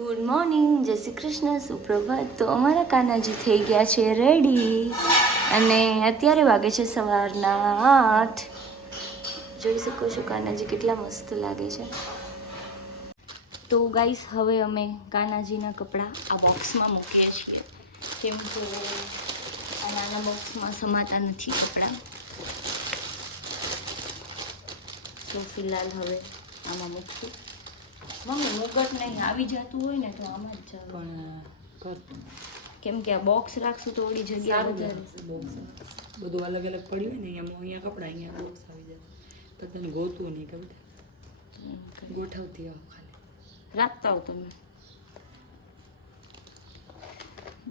Good morning, જય શ્રી કૃષ્ણ, સુપ્રભાત. તો અમારા કાનાજી થઈ ગયા છે રેડી અને અત્યારે વાગે છે સવારના 8. જોઈ શકો છો કાનાજી કેટલા મસ્ત લાગે છે. તો ગાઈસ હવે અમે કાનાજીના કપડાં આ બોક્સમાં મૂકીએ છીએ કેમ કે આ નાના બોક્સમાં સમાતા નથી કપડાં. તો ફિલહાલ હવે આમાં મૂકશું. મમ્મી મુગટ નહીં આવી જતું હોય ને તો આમાં જ પણ કરતું કેમ કે આ બોક્સ રાખશું તો ઓડી જગ્યા વધારે બોક્સ બધું અલગ અલગ પડ્યું હોય ને અહીંયા કપડાં અહીંયા બોક્સ આવી જાય તો તને ગોતું નહીં કવિતા ગોઠવતી આવો ખાલી રાખતા હો તમે.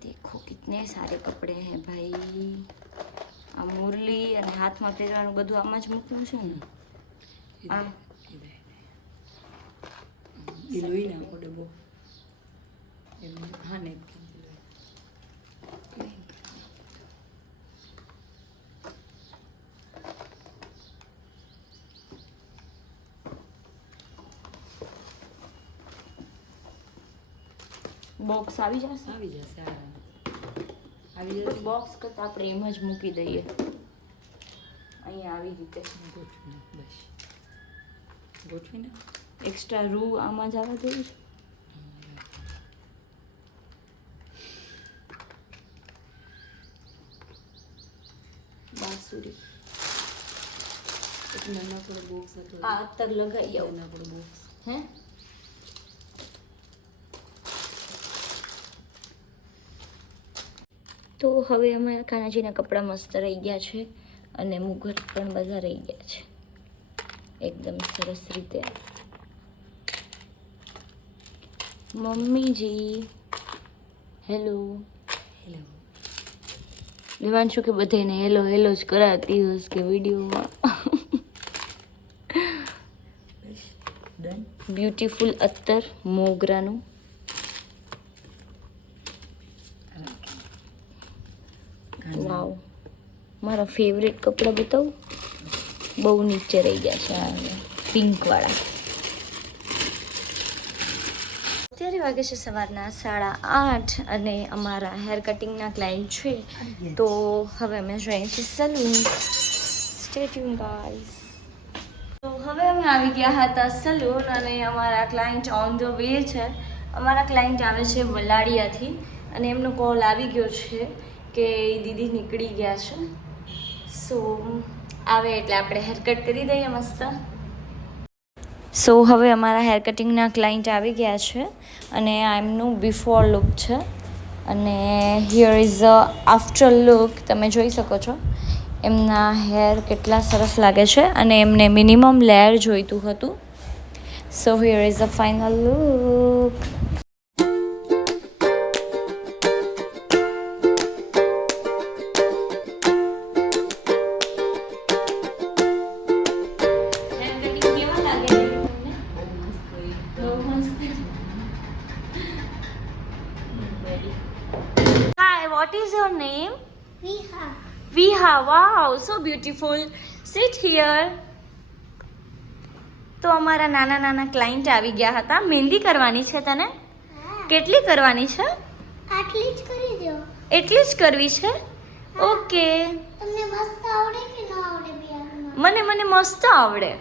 देखो कितने सारे कपड़े हैं भाई. આ મુરલી અને હાથમાં પહેરવાનું બધું આમાં જ મૂકવું છે ને. આ એ લોહી ના પડે બહુ એમ. હા ને બોક્સ આવી જશે આવી જશે આવી પણ જશે. બોક્સ કરતાં આપણે એમ જ મૂકી દઈએ અહીંયા આવી રીતે ગોઠવીને બસ ગોઠવીને એક્સ્ટ્રા રૂ આમાં જ આવે દેવું છે. બાસુરી એક નાનકડો બોક્સ હતો આ અત્તર લગાવી આવું નાનકડો બોક્સ હે. તો હવે અમારા કાનાજીના કપડાં મસ્ત રહી ગયા છે અને મુગટ પણ બધા રહી ગયા છે એકદમ સરસ રીતે. મમ્મીજી હેલો હેલો લેવાનું કે બધાને હેલો હેલો જ કરાતી હશ કે વિડીયોમાં. બસ ડન. બ્યુટીફુલ અત્તર મોગરાનું. વાવ મારા ફેવરેટ કપડાં બતાવું. બહુ નીચે રહી ગયા છે આ પિંકવાળા. અત્યારે વાગે છે સવારના 8:30 અને અમારા હેર કટિંગના ક્લાયન્ટ છે તો હવે અમે જઈએ છીએ સલૂન. Stay tune guys. તો હવે અમે આવી ગયા હતા સલૂન અને અમારા ક્લાયન્ટ ઓન ધ વે છે. અમારા ક્લાયન્ટ આવે છે વલાડિયાથી અને એમનો કોલ આવી ગયો છે કે દીદી નીકળી ગયા છે. સો આવે એટલે આપણે હેર કટ કરી દઈએ મસ્ત. સો હવે અમારા હેર કટિંગના ક્લાયન્ટ આવી ગયા છે અને આ એમનું બિફોર લુક છે અને here is a after look. તમે જોઈ શકો છો એમના હેર કેટલા સરસ લાગે છે અને એમને મિનિમમ લેયર જોઈતું હતું. સો here is a final look. Hi, what is your name? Viha. Viha. Wow, so beautiful. Sit here. તો અમારા નાના નાના ક્લાયન્ટ આવી ગયા હતા. મહેંદી કરવાની છે તને? કેટલી કરવાની છે? આટલી જ કરી દો. એટલી જ કરવી છે? ઓકે. તમને મસ્ત આવડે કે ન આવડે બિહારમાં? મને મસ્ત આવડે.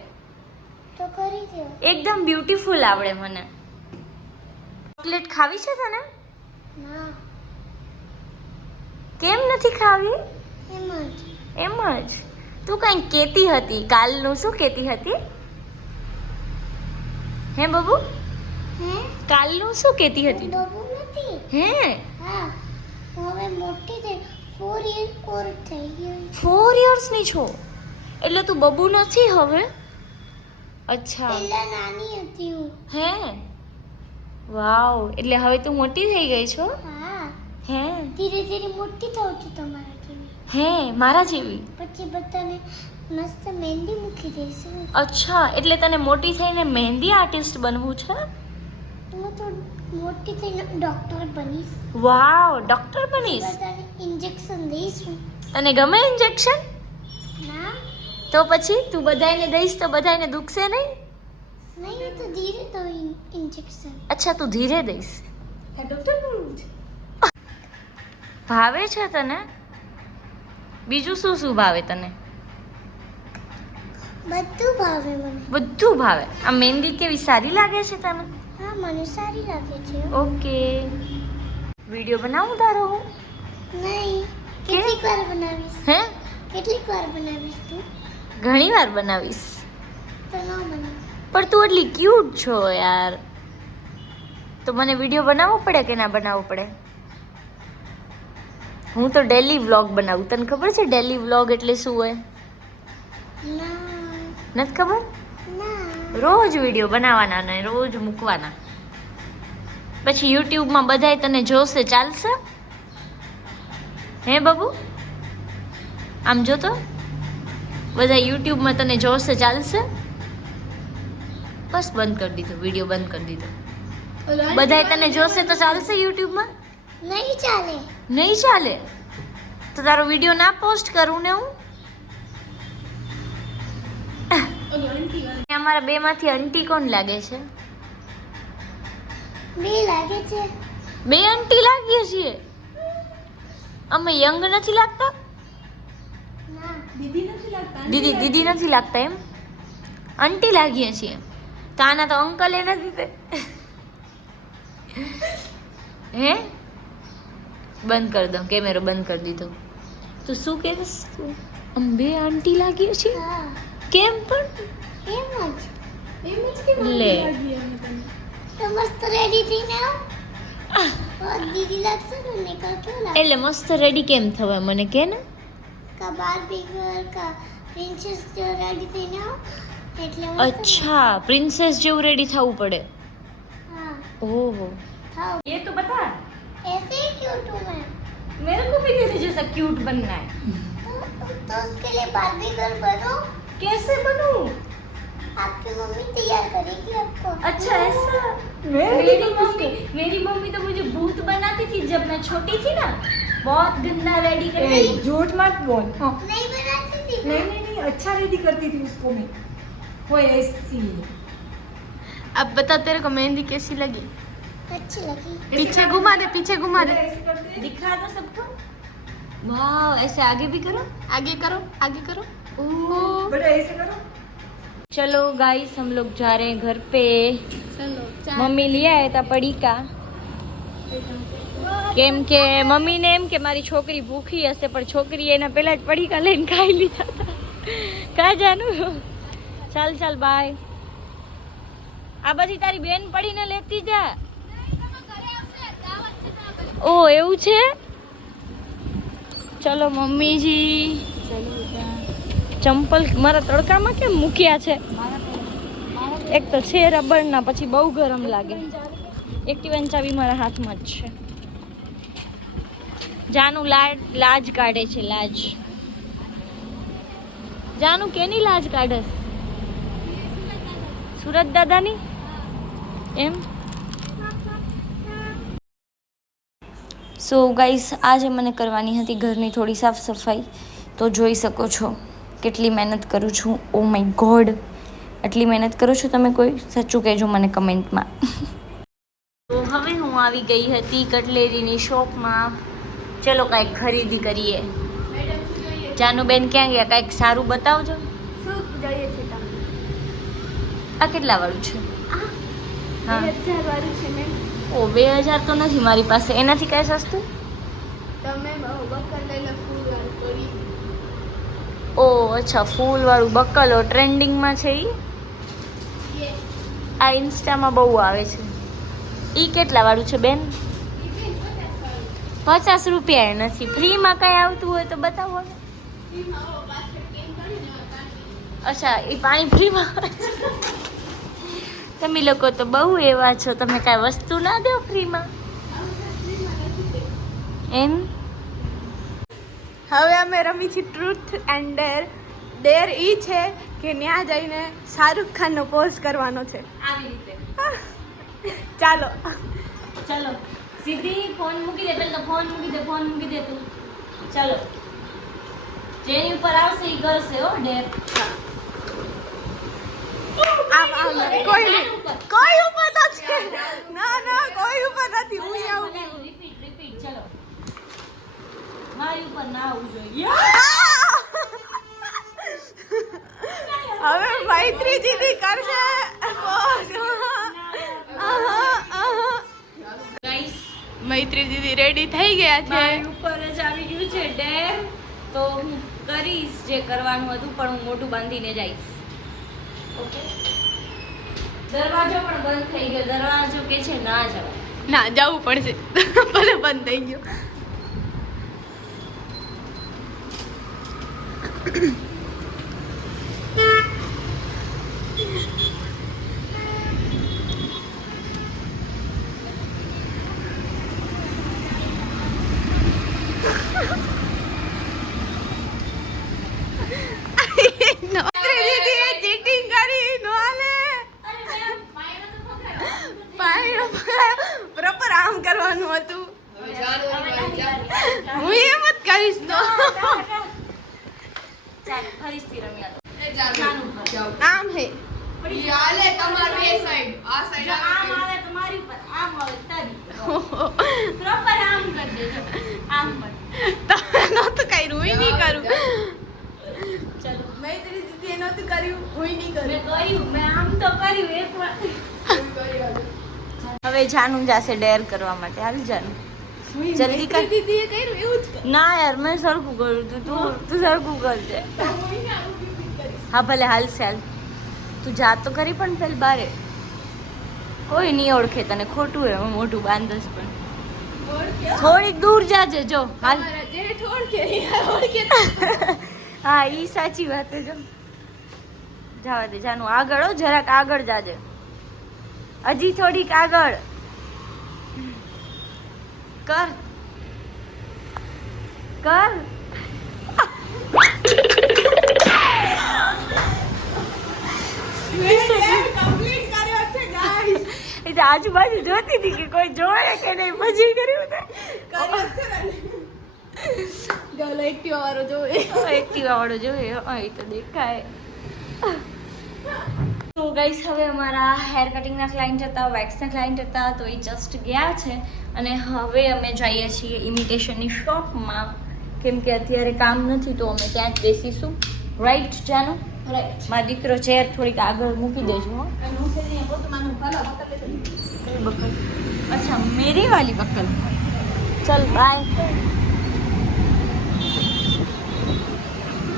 તો કરી દો. એકદમ બ્યુટીફુલ આવડે મને. ચોકલેટ ખાવી છે તને? ના, કેમ નથી ખાવી? એમ જ. એમ જ. તું કંઈક કહેતી હતી કાલનું. શું કહેતી હતી? હે બબુ? હે? કાલનું શું કહેતી હતી? બબુ નથી. હે હા, હું હવે મોટી થઈ 4 years ઓર થઈ ગઈ. 4 યર્સની છો એટલે તું બબુ નથી હવે? અચ્છા. પહેલા નાની હતી હું. હે વાવ. એટલે હવે તું મોટી થઈ ગઈ છો? હા, હે ધીરે ધીરે મોટી થાઉં છું તમારા જેવી. હે મારા જેવી? પછી બધાને મસ્ત મહેંદી મૂકી દઈશું. અચ્છા, એટલે તને મોટી થઈને મહેંદી આર્ટિસ્ટ બનવું છે? હું તો મોટી થઈને ડૉક્ટર બનીશ. વાવ, ડોક્ટર બનીશ? બધાને ઇન્જેક્શન દઈશું. તને ગમે ઇન્જેક્શન? ના, તો પછી તું બધાને દઈશ તો બધાને દુખશે નહીં? નહીં तो धीरे दो इंजेक्शन અચ્છા તું ધીરે દઈશ. ભાવે છે તને? બીજું શું શું ભાવે તને? બધું ભાવે મને. બધું ભાવે. આ મહેંદી કેવી સારી લાગે છે તને? હા મને સારી લાગે છે. ઓકે. વિડીયો બનાવું તારો હું? નહીં કેટલીક વાર બનાવીશ. હે? કેટલીક વાર બનાવીશ તું? ઘણી વાર બનાવીશ. તો ન બનાવ. પણ તું એટલી ક્યુટ છો યાર. તો મને વિડીયો બનાવવો પડે કે ના બનાવવો પડે? હું તો ડેલી વ્લોગ બનાવું. તને ખબર છે ડેલી વ્લોગ એટલે શું હોય? ના નથી ખબર? ના રોજ વિડીયો બનાવવાના ને રોજ મૂકવાના. પછી યુટ્યુબમાં બધાય તને જોશે, ચાલશે? હે બાબુ? આમ જો તો બધા યુટ્યુબમાં તને જોશે, ચાલશે? બસ બંધ કરી દીધો, વિડીયો બંધ કરી દીધો. બધાય તને જોશે તો ચાલશે યુટ્યુબમાં? નહીં ચાલે. નહીં ચાલે તો તારો વિડીયો ના પોસ્ટ કરું ને હું? અમારા બે માંથી આંટી કોણ લાગે છે? બે લાગે છે. બે આંટી લાગીએ છીએ. અમે યંગ નથી લાગતા? ના દીદી નથી લાગતા એમ? આંટી લાગીએ છીએ. તો આના તો અંકલ એ નથી તે. હે? બંધ કરી દો, કેમેરો બંધ કરી દીધો. તું શું કહેશ? અમે બે આંટી લાગીએ છીએ? હા કેમ પણ? એમ જ. લે તો મસ્ત રેડી થઈને આવ. દીદી લાગશે ને નિકલ કેવું લાગે? એટલે મસ્ત રેડી કેમ થવાય મને કે ને? કા બાર્બી ગર્લ કા પ્રિન્સેસ જો રેડી થઈને આવ એટલે મસ્ત. અચ્છા, પ્રિન્સેસ જેવું રેડી થવું પડે. हाँ ओहो, हाँ ये तो बता. ऐसे ही क्यूट हूँ मैं. मेरे को भी तेरे जैसा क्यूट बनना है. तो उसके लिए बार्बी गर्ल बनो. कैसे बनूं? आपकी मम्मी तैयार करेगी आपको. अच्छा ऐसा. मेरी मम्मी तो मुझे भूत बनाती थी जब मैं छोटी थी ना. बहुत गंदा रेडी करती थी. झूठ मत बोल. हाँ नहीं बनाती थी. नहीं अच्छा रेडी करती थी उसको मैं. वो ऐसी अब बता तेरे को मेहंदी कैसी लगी? अच्छी लगी. पीछे घुमा दे, पीछे घुमा दे. दिखा दो सबको. वाह, ऐसे आगे भी करो. आगे करो, आगे करो. ओह. बेटा ऐसे करो. चलो गाइस, हम लोग जा रहे हैं घर पे. चलो મમ્મી લઈ આવ્યા હતા પડીકા. કેમ કે મમ્મીને એમ કે મારી છોકરી ભૂખી હશે, પણ છોકરીએ એના પહેલા જ પડીકા લઈને ખાઈ લીધા હતા. કા જાનું? ચાલ ચાલ બાય. આ બધી તારી બેન પડીને લેતી જા. ઓ એવું છે? ચલો મમ્મીજી. ચંપલ મારા તડકામાં કેમ મૂક્યા છે? એક તો છે રબરના, પછી બહુ ગરમ લાગે. એક્ટિવાની ચાવી મારા હાથમાં જ છે. જાનું લાજ કાઢે છે, લાજ. જાનું કેની લાજ કાઢે? સુરત દાદાની એમ. સો ગાઈસ, આજે મને કરવાની હતી ઘરની થોડી સાફ સફાઈ. તો જોઈ શકો છો કેટલી મહેનત કરું છું. ઓ માય ગોડ, આટલી મહેનત કરો છો તમે કોઈ? સાચું કહેજો મને કમેન્ટમાં. તો હવે હું આવી ગઈ હતી કટલેરીની શોપમાં. ચલો કાંઈક ખરીદી કરીએ. જાનુબેન ક્યાં ગયા? કાંઈક સારું બતાવજો. શું જોઈએ છે તમે? આ કેટલા વાળું છે? હા 2000 વાળું છે મેમ. ઓ 2000 તો નથી મારી પાસે. એનાથી કાંઈ સસ્તું? તમે બકર લઈ લો, ફૂલ વાળું કરી. ઓ અચ્છા, ફૂલવાળું બકલો ટ્રેન્ડિંગમાં છે એ. આ ઇન્સ્ટામાં બહુ આવે છે. એ કેટલા વાળું છે બેન? 50 રૂપિયા. એ નથી ફ્રીમાં કાંઈ આવતું હોય તો બતાવો ને. અચ્છા, એ પાણી ફ્રીમાં આવે છે. તમે લોકો તો બહુ એવા છો, તમે કાંઈ વસ્તુ ના દો ફ્રીમાં એમ. હવે અમે રમી છીએ ટ્રુથ એન્ડ ડેર. ઈ છે કે ત્યાં જઈને શાહરુખ ખાનનો પોઝ કરવાનો છે. આવી રીતે. ચાલો ચલો સીધી ફોન મૂકી દે. પેલા તો ફોન મૂકી દે, ફોન મૂકી દે તું. ચલો, જેની ઉપર આવશે એ કરશે હો ડેર. આમ કોઈ નહીં, કોઈ ઉપર નથી. ના કોઈ ઉપર નથી. હું આવું. રિપીટ ચલો. મારી ઉપર ના આવવું જોઈએ. હવે મૈત્રી દીદી કરશે. ગાઈસ મૈત્રી દીદી રેડી થઈ ગયા છે. મારી ઉપર જ આવી ગયું છે ડેર. તો હું કરીશ જે કરવાનું હતું, પણ હું મોઢું બાંધીને જઈશ. ઓકે. દરવાજો પણ બંધ થઈ ગયો. દરવાજો કે છે ના જવાય. ના જવું પડશે. ભલે બંધ થઈ ગયો. ચીટિંગ કરી નો હાલે. પ્રોપર આમ કરવાનું હતું. હું એમ જ કરીશ તો. ચાલો ફરીથી રમ્યા તો. આમ હે. જો આમ આવે તો મારી ઉપર, આમ આવે તારી. પ્રોપર આમ કરી દેજો. આમ પણ. તમે નહોતું કર્યું, હું નહીં કરું. ચલો મૈત્રી દીદી એ નહોતું કર્યું, હું નહીં કરું. મેં કર્યું, મેં આમ તો કર્યું એકવાર. હવે જાનું જાશે ડેર કરવા માટે. હાલ જાનું જલ્દી કર. દીદીએ કર્યું એવું જ કર. ના યાર મેં સરખું કર્યું તું સરખું કરજે. હા ભલે હાલશે હાલ. તું જા તો કરી પણ પેલ બારે. કોઈ નહીં ઓળખે તને. ખોટું હે હું મોઢું બાંધસ પણ. થોડીક દૂર જાજે જો. હાલ. હા ઈ સાચી વાત છે. જો જવા દે જાનું. આગળ હો, જરાક આગળ જાજે. હજી થોડીક આગળ કર કર. એ તો આજુબાજુ જોતી હતી કે કોઈ જોવે કે નહીં, પછી કર્યું તે. એક્ટિવા વાળો જોવે. એક્ટિવા વાળો જોવે. એ તો દેખાય. તો ગાઈસ હવે અમારા હેર કટિંગના ક્લાયન્ટ હતા, વેક્સના ક્લાયન્ટ હતા, તો એ જસ્ટ ગયા છે. અને હવે અમે જઈએ છીએ ઇમિટેશનની શોપમાં, કેમ કે અત્યારે કામ નથી તો અમે ત્યાં જ બેસીશું. રાઈટ જાનો? રાઈટ. મારો દીકરો ચેર થોડીક આગળ મૂકી દેજો. હો બકલ. અચ્છા મેરી વાલી બકલ. ચલ બાય.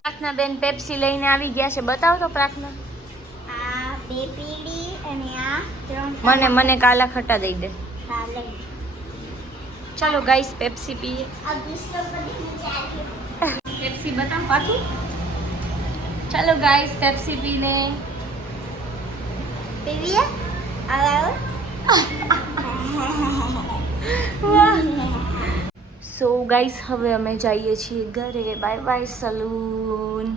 પ્રાર્થના બેન પેપ્સી લઈને આવી ગયા છે. બતાવો તો પ્રાર્થના. આ બે પીળી અને આ ત્રણ મને કાલા ખટ્ટા દઈ દે. ચાલે. ચાલો ગાઈસ પેપ્સી પીએ. આ ગુસ્સો કરીને ચાલે. પેપ્સી બતાવ પાછું. ચાલો ગાઈસ પેપ્સી પીને. પીવીએ? આવો. સો ગાઈસ હવે અમે જઈએ છીએ ઘરે. Bye bye salon.